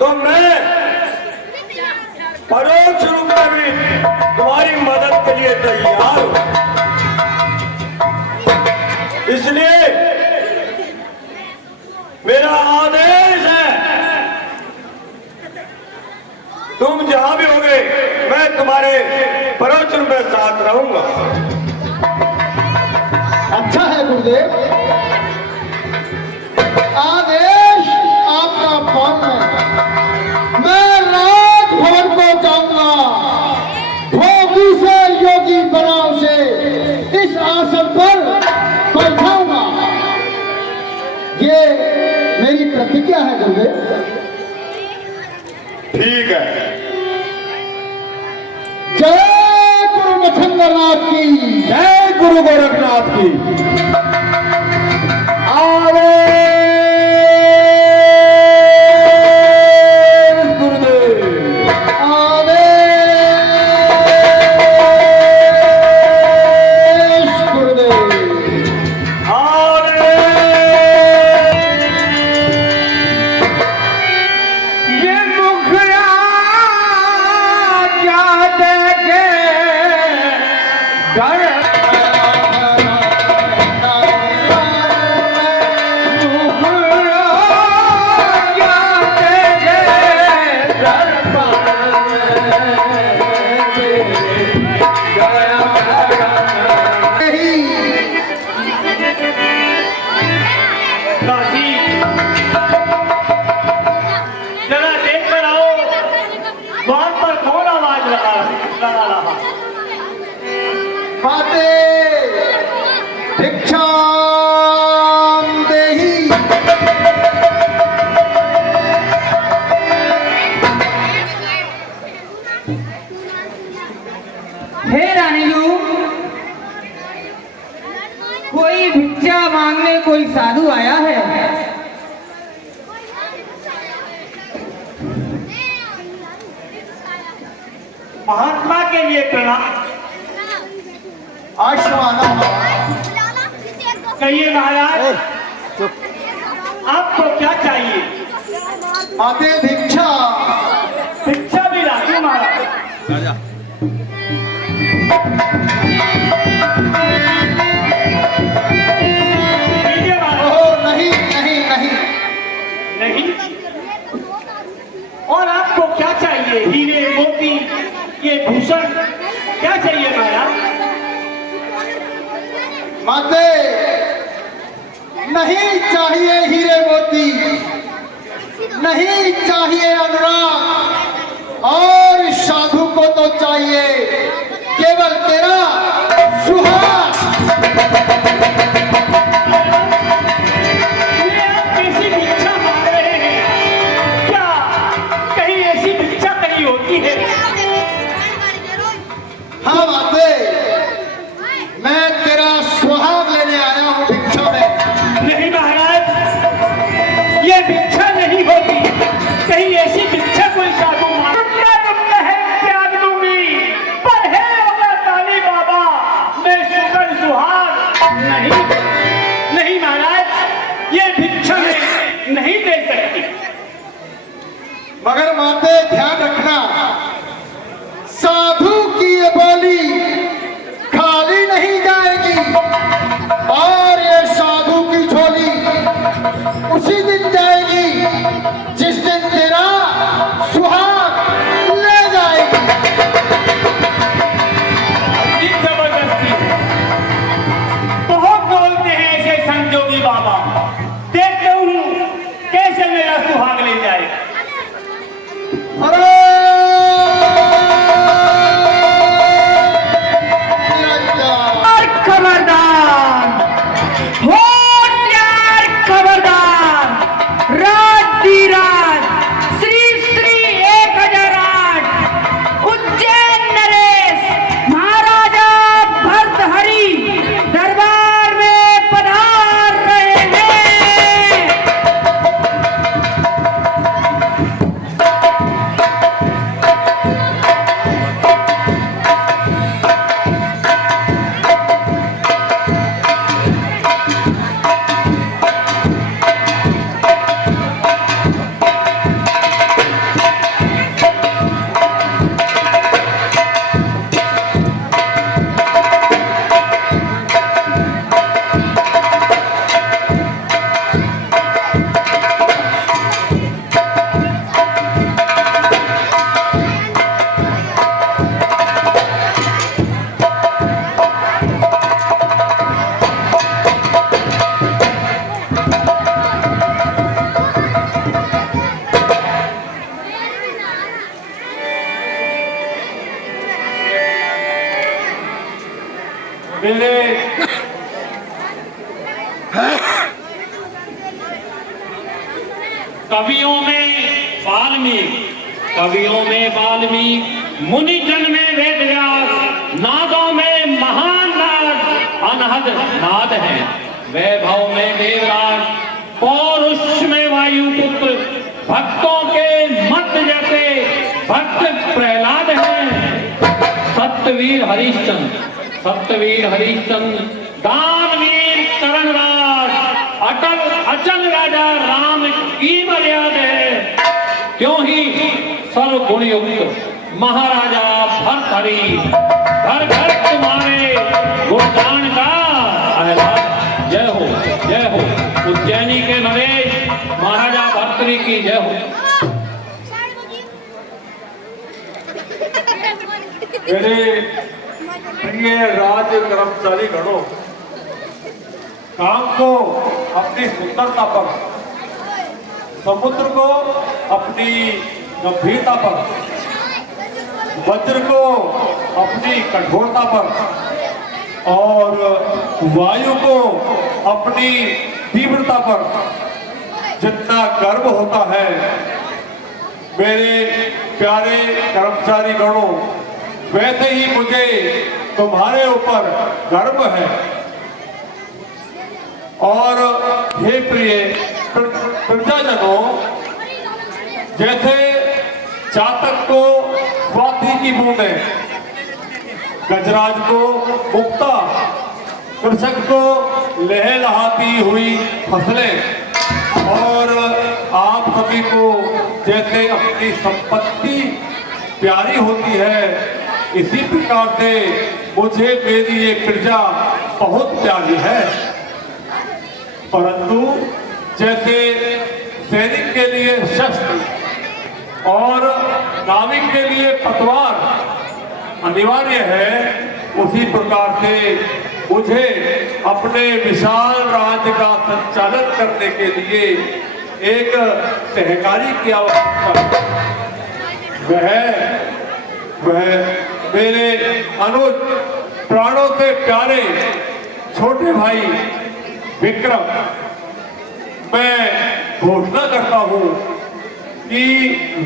तो मैं परोक्ष रूप में भी तुम्हारी मदद के लिए तैयार हूं। इसलिए मेरा आदेश है, तुम जहां भी होगे मैं तुम्हारे परोक्ष रूप में साथ रहूंगा। अच्छा है गुरुदेव, आदेश आपका पालन। मैं राजभवन को जाऊंगा, भोगी से योगी बनाओ से इस आसन पर बैठाऊंगा। ये मेरी प्रतिज्ञा है गुरुदेव। ठीक है। जय गुरु मच्छंद्रनाथ की, जय गुरु गोरखनाथ की। हे रानीजू, कोई भिक्षा मांगने कोई साधु आया है? महात्मा के लिए प्रणाम। आयुष्मान। कहिए महाराज, आपको क्या चाहिए? माते भिक्षा। भिक्षा भी लाती महाराज। नहीं नहीं नहीं नहीं। और आपको क्या चाहिए? हीरे मोती, ये भूषण क्या चाहिए महाराज? माते नहीं चाहिए हीरे मोती, नहीं चाहिए अनुराग, और इस साधु को तो चाहिए केवल तेरा सुहाग। ये आप कैसी भिक्षा मांग रहे हैं? क्या कहीं ऐसी भिक्षा कहीं होती है? हाँ माते, मैं तेरा सुहाग लेने आया हूँ भिक्षा में। नहीं महाराज, ये भिक्षा नहीं होती। कहीं ऐसी भिक्षा कोई साधु त्याग दूंगी, पर है होगा काली बाबा, मैं सुगन सुहाग नहीं। नहीं महाराज, ये भिक्षा में नहीं दे सकती। मगर माते ध्यान रखना, साधु की ये बोली खाली नहीं जाएगी, और ये साधु की झोली उसी दिन जाएगी जिस दिन तेरा सुहाग ले जाएगी। ये जबरदस्ती है। बहुत बोलते हैं ऐसे संजोगी बाबा, देखते हूँ कैसे मेरा सुहाग ले जाए। अरे खबरदार, होशियार खबरदार, मेरे कवियों में वाल्मीकि, मुनिजन में वेदव्यास, नादों में महान नाद अनहद नाद है, वैभव में देवराज, पौरुष में वायुपुत्र, भक्तों के मत जैसे भक्त प्रहलाद है, सत्यवीर हरिश्चंद्र, दानवीर तरणराज, अचल राजा राम की मर्यादा है, क्यों ही सर्वगुण युक्त महाराजा भर्तहरि, घर घर तुम्हारे गुणगान का आह्लाद। जय हो उज्जैनी के नरेश महाराजा भर्तहरि की जय हो। मेरे प्रिय राज्य कर्मचारी गणों, काम को अपनी सुंदरता पर, समुद्र को अपनी गंभीरता पर, वज्र को अपनी कठोरता पर और वायु को अपनी तीव्रता पर जितना गर्व होता है, मेरे प्यारे कर्मचारी गणों, वैसे ही मुझे तुम्हारे ऊपर गर्व है। और हे प्रिय प्रजाजनों, जैसे चातक को स्वाति की बूंदें, गजराज को मुक्ता, कृषक को लहलहाती हुई फसलें, और आप सभी को जैसे अपनी संपत्ति प्यारी होती है, इसी प्रकार से मुझे मेरी ये प्रजा बहुत प्यारी है। परंतु जैसे सैनिक के लिए शस्त्र और नाविक के लिए पतवार अनिवार्य है, उसी प्रकार से मुझे अपने विशाल राज्य का संचालन करने के लिए एक सहकारी की आवश्यकता है। वह मेरे अनुज प्राणों से प्यारे छोटे भाई विक्रम, मैं घोषणा करता हूं कि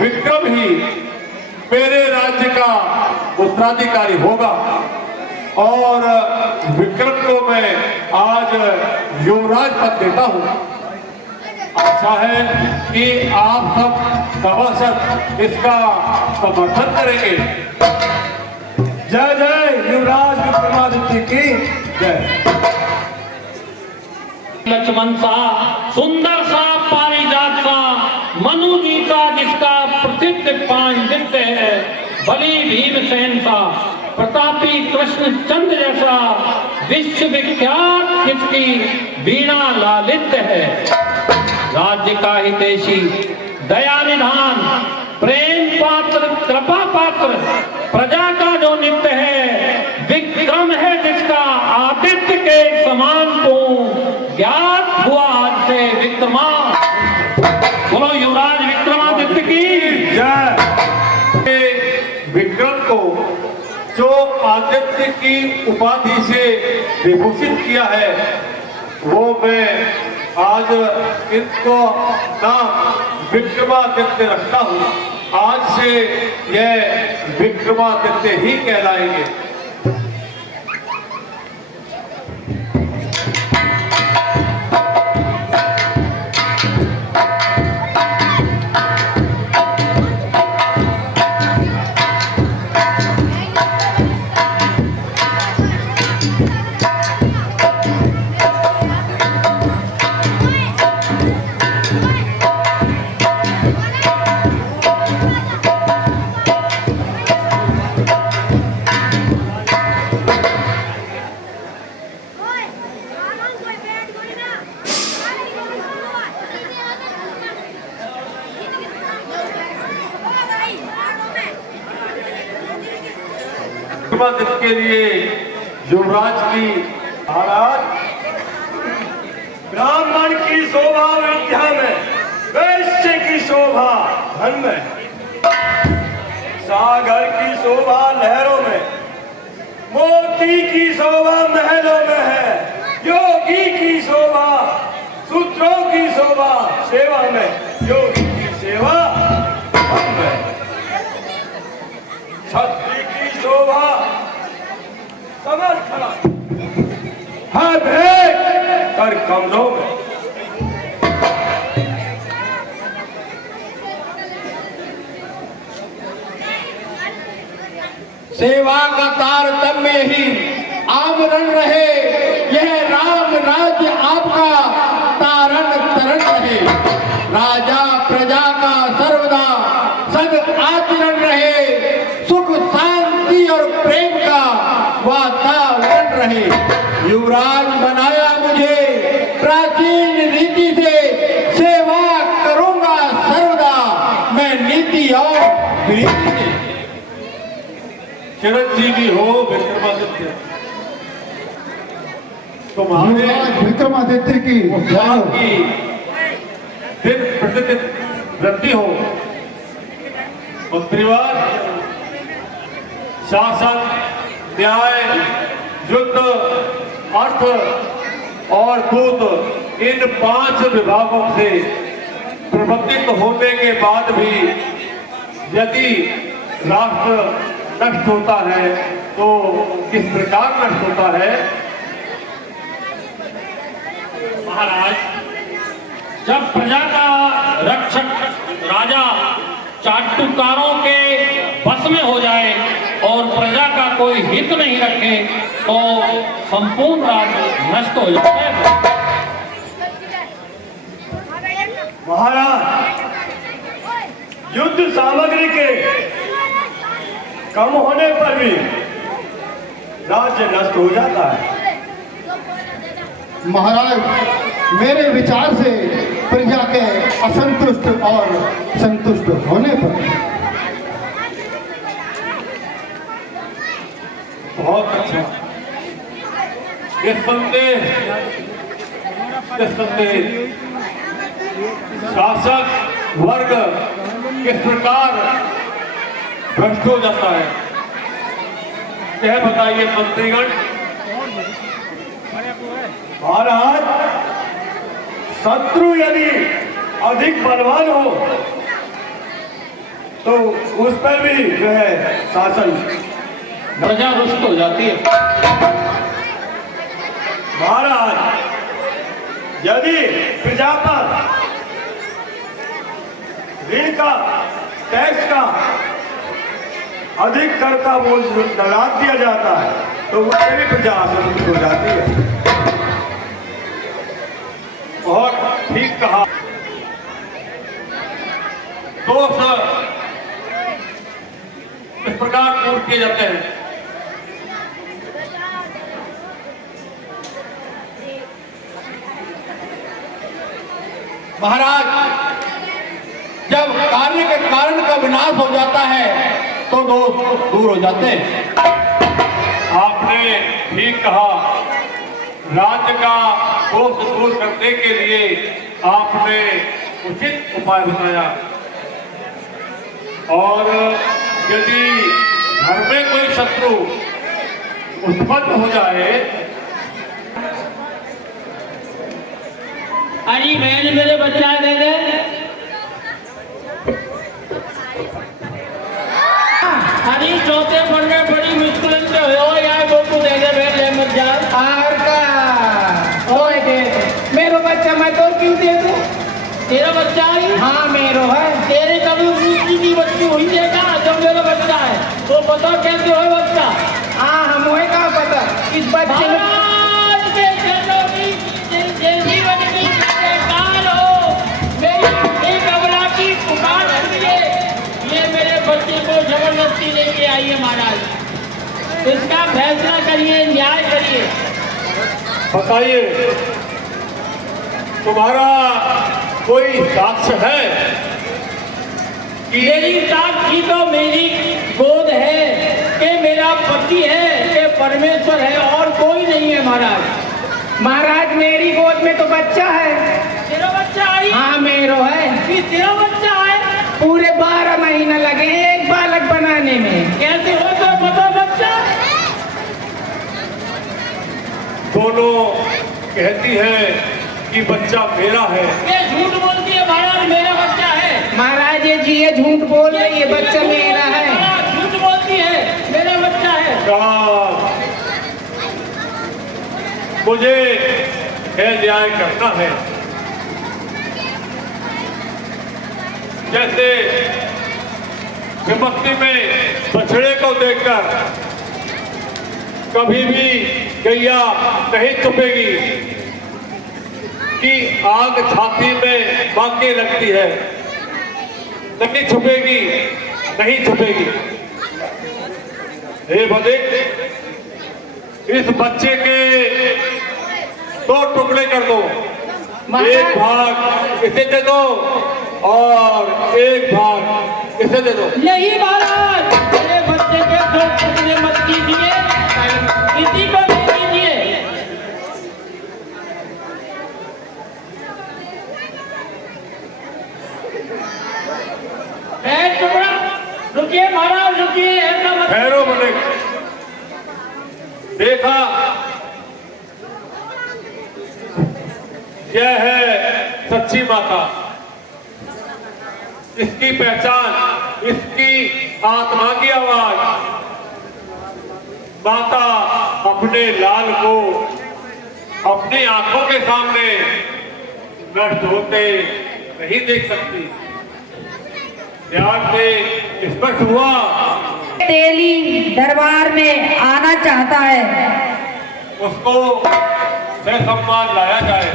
विक्रम ही मेरे राज्य का उत्तराधिकारी होगा और विक्रम को मैं आज युवराज पद देता हूं। आशा है कि आप सब सभासद इसका समर्थन करेंगे। जय जय युवराज विक्रमादित्य की जय। लक्ष्मण सा, सुंदर सा, पारिजात सा, मनु जी का जिसका प्रसिद्ध पांडित्य है, बलि भीमसेन सा, प्रतापी कृष्ण चंद्र जैसा विश्व विख्यात जिसकी वीणा लालित्य है, राज्य का हितैषी, दया निधान, प्रेम पात्र, कृपा पात्र, प्रजा का जो नित्य है, विक्रम है जिसका आदित्य के समान को ज्ञात हुआ आज से विक्रमा। बोलो युवराज विक्रमादित्य की जय। विक्रम को जो आदित्य की उपाधि से विभूषित किया है, वो मैं आज इनको नाम विक्रमादित्य रखता हूँ। आज से यह विक्रमादित्य ही कहलाएंगे। के लिए युवराज की महाराज, ब्राह्मण की शोभा विद्या में, वैश्य की शोभा धन में, सागर की शोभा लहरों में, मोती योगी की शोभा महलों में है, योगी की शोभा सूत्रों की शोभा सेवा में, योगी की सेवा हम में। छत्री की शोभा समर्थ है भेंट कर कमरों में। सेवा का तारतम्य ही आमरण रहे, यह राम राज्य आपका तारण तरण रहे। राजा प्रजा का सर्वदा सद आचरण रहे, सुख शांति और प्रेम का वातावरण रहे। युवराज बनाया मुझे प्राचीन रीति से, सेवा करूंगा सर्वदा मैं नीति और प्रीति से। चिरंजीवी हो विक्रमादित्य। तुम्हारे विक्रमादित्य की उत्साह की दिन प्रतिदिन वृद्धि हो। मंत्रिवाद, शासन, न्याय, युद्ध, अर्थ और दूत, इन 5 विभागों से प्रबंधित होने के बाद भी यदि राष्ट्र नष्ट होता है तो किस प्रकार नष्ट होता है? महाराज, जब प्रजा का रक्षक राजा चाटुकारों के बस में हो जाए और प्रजा का कोई हित नहीं रखे तो संपूर्ण राज्य नष्ट हो जाता है। महाराज, युद्ध सामग्री के कम होने पर भी राज्य नष्ट हो जाता है। महाराज, मेरे विचार से प्रजा के असंतुष्ट और संतुष्ट होने पर बहुत अच्छा। शासक वर्ग किस प्रकार भ्रष्ट हो जाता है, यह बताइए मंत्रीगण। महाराज, शत्रु यदि अधिक बलवान हो तो उस पर भी जो है शासन प्रजा रुष्ट हो जाती है। महाराज, यदि प्रजा पर ऋण का, टैक्स का अधिक कर का बोझ लगा दिया जाता है तो उससे भी प्रजा असंतुष्ट हो जाती है। बहुत ठीक कहा। दोष इस प्रकार दूर किए जाते हैं। महाराज, जब कार्य के कारण का विनाश हो जाता है तो दोष दूर हो जाते हैं। आपने ठीक कहा। राज्य का दोष दूर करने के लिए आपने उचित उपाय बताया। और यदि घर में कोई शत्रु उत्पन्न हो जाए, अरे बहन मेरे बच्चा दे दे। अरे चौथे पर में बड़ी मुश्किल से हो यार, वो दे दे बहन ले मत जा। और का ओए दे मेरो बच्चा मैं तो क्यों दे दूं? तेरा बच्चा है? हाँ मेरो है। तेरे कभी दूसरी की बच्ची हुई है क्या? जब मेरा बच्चा है तो पता कैसे हो बच्चा? हाँ हम वही का पता इस बच्चे में महाराज के चरणों की जीवन की जयकार हो। मेरी एक अबला की पुकार सुनिए। ये मेरे बच्चे को जबरदस्ती लेके आई है महाराज, इसका फैसला करिए, न्याय करिए। बताइए तुम्हारा कोई साक्ष्य है कि मेरी साक्षी तो मेरी गोद है कि मेरा पति है कि परमेश्वर है और कोई नहीं है महाराज। महाराज मेरी गोद में तो बच्चा है। तेरा बच्चा आई? हाँ मेरो है। कि तेरा बच्चा है? पूरे 12 महीना लगे एक बालक बनाने में। कैसे हो तो बता बच्चा? कहती है कि बच्चा मेरा है। ये झूठ बोलती है महाराज, मेरा बच्चा है। महाराज जी ये झूठ बोल रही है, बच्चा मेरा है। झूठ बोलती है, मेरा बच्चा है। मुझे यह न्याय करना है। जैसे विपत्ति में बछड़े को देखकर कभी भी गैया नहीं छुपेगी कि आग छाती में बांके लगती है, नहीं छुपेगी, नहीं छुपेगी। हे बदिक, इस बच्चे के 2 टुकड़े कर दो। एक भाग इसे दे दो और एक भाग इसे दे दो। नहीं महाराज, मेरे बच्चे के 2 टुकड़े मत कीजिए, इसी को दे दीजिए। एक टुकड़ा, रुकिए महाराज रुकिए, ऐसा मत। ठहरो बदिक, देखा यह है सच्ची माता। इसकी पहचान, इसकी आत्मा की आवाज। माता अपने लाल को अपनी आंखों के सामने नष्ट होते नहीं देख सकती। ध्यान से स्पष्ट हुआ। तेली दरबार में आना चाहता है, उसको से सम्मान लाया जाए।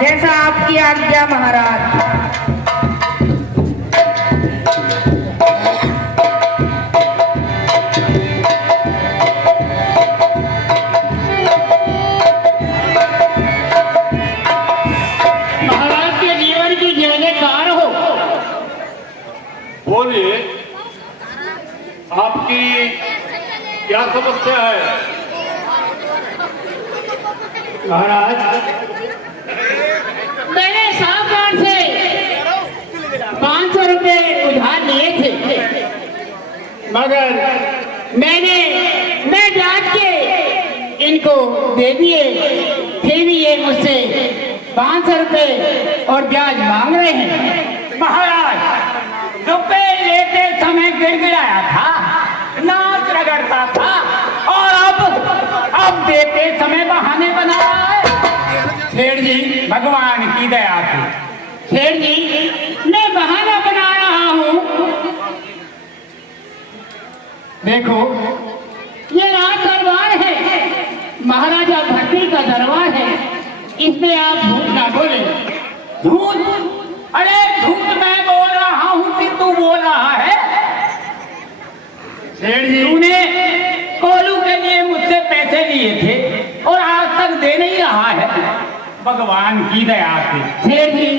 जैसा आपकी आज्ञा महाराज। महाराज के जीवन की जयकार हो। बोलिए, आपकी क्या समस्या है? महाराज, मैंने साहूकार से 500 रुपए उधार लिए थे, मगर मैं ब्याज के इनको दे दिए, फिर भी ये मुझसे 500 रुपए और ब्याज मांग रहे हैं। महाराज, रुपए लेते समय गिड़गिड़ाया था, नाच रगड़ता था, और अब देते समय बहाने बना रहा है। सेठ जी, भगवान की दया से सेठ जी, मैं बहाना बना रहा हूँ। देखो, ये राज दरबार है, महाराजा भट्टी का दरबार है, इसमें आप झूठ ना बोले। झूठ? अरे झूठ मैं बोल रहा हूँ कि तू बोल रहा है। सेठ जी, तूने कोलू के लिए मुझसे पैसे लिए थे और आज तक दे नहीं रहा है, भगवान की दया से। सेठ जी,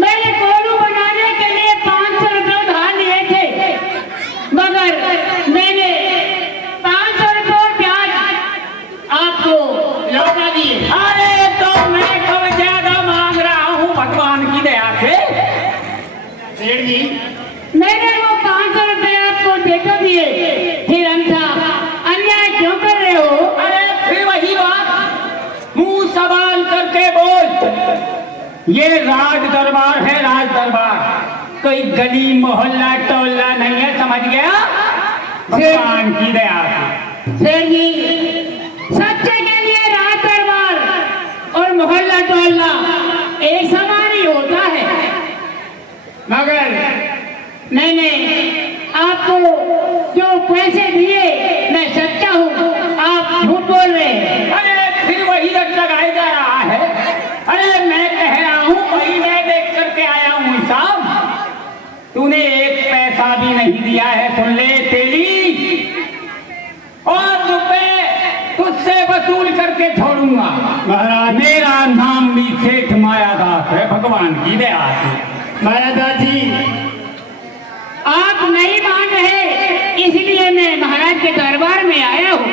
मैंने कोलू बनाने के लिए 500 रुपये उधार लिए थे, मगर मैंने 500 रुपये और ब्याज आपको लौटा दिए। अरे तो मैं कब ज्यादा मांग रहा हूँ भगवान की दया से। सेठ जी, मैंने वो 500 रुपये आपको देकर दिए, फिर अन्याय क्यों कर रहे हो? अरे फिर वही बात, मुंह सवाल करके बोल। ये राज दरबार है, राज दरबार, कोई गली मोहल्ला टोला नहीं है, समझ गया? भगवान की दया से। सेठ जी, सच्चे के लिए राज दरबार और मोहल्ला टोला एक समान ही होता है, मगर मैंने आपको जो पैसे दिए, मैं सच्चा हूँ, आप झूठ बोल रहे हैं। अरे फिर वही रट लगाया जा रहा है। अरे मैं कह रहा हूँ, वही मैं देख करके आया हूँ साहब, तूने 1 पैसा भी नहीं दिया है, सुन ले तेली, और रुपए तुझसे वसूल करके छोड़ूंगा। महाराज, मेरा नाम भी सेठ मायादास है, भगवान की दया से। मायादास जी, आप नहीं मान रहे, इसलिए मैं महाराज के दरबार में आया हूँ।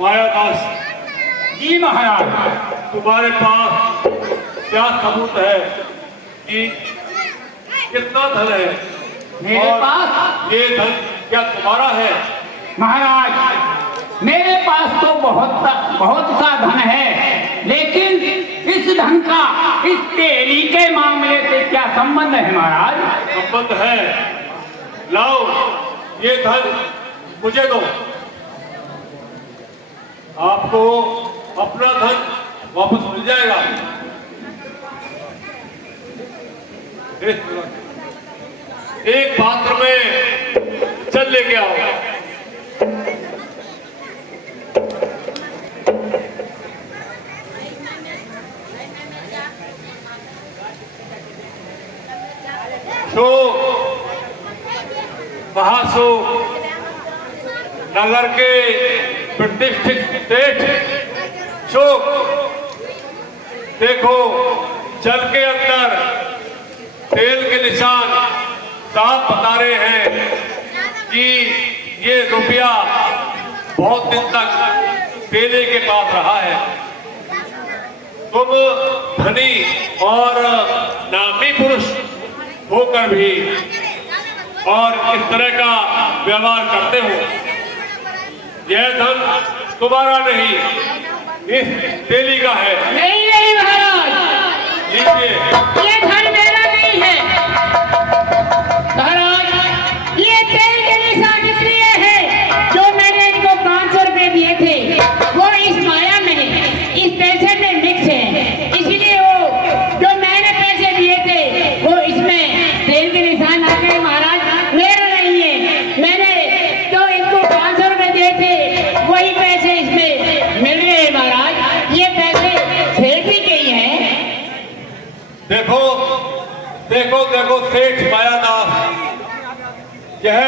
मायादास जी महाराज, तुम्हारे पास क्या सबूत है कि कितना धन है? मेरे और पास? ये धन क्या तुम्हारा है? महाराज, मेरे पास तो बहुत सा धन है, लेकिन इस धन का इस तेली के मामले से क्या संबंध है महाराज? संबंध है। लाओ ये धन मुझे दो, आपको अपना धन वापस मिल जाएगा। एक पात्र में चल लेके आओ। तो महासु नगर के प्रतिष्ठित सेठ शोक, देखो जल के अंदर तेल के निशान साफ बता रहे हैं कि ये रुपया बहुत दिन तक तेले के पास रहा है। तुम धनी और नामी पुरुष होकर भी और इस तरह का व्यवहार करते हो। यह धन तुम्हारा नहीं, इस तेली का है। नहीं नहीं महाराज, लीजिए। ये धन मेरा नहीं है महाराज ये तेल के निशान इसलिए है जो मैंने इनको 500 रुपए दिए थे वो इस माया में इस पैसे में मिक्स है, इसलिए वो जो मैंने पैसे दिए थे वो इसमें तेल के निशान आ गए महाराज, मेरा नहीं है। मैंने जो इनको 500 रुपए दिए थे वही पैसे इसमें मिल गए महाराज, ये पैसे सेठ ही के ही हैं। देखो देखो देखो सेठ मायादास, यह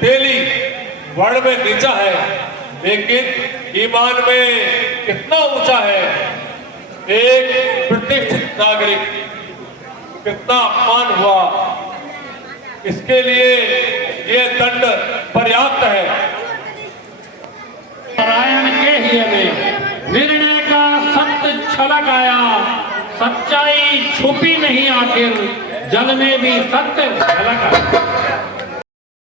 तेली वर्ण में नीचा है लेकिन ईमान में कितना ऊंचा है। एक प्रतिष्ठित नागरिक, कितना अपमान हुआ, इसके लिए यह दंड पर्याप्त है। नारायण के हृदय में निर्णय का सत्य छलक आया, सच्चाई छुपी नहीं, आखिर जल में भी सत्य झलक आया।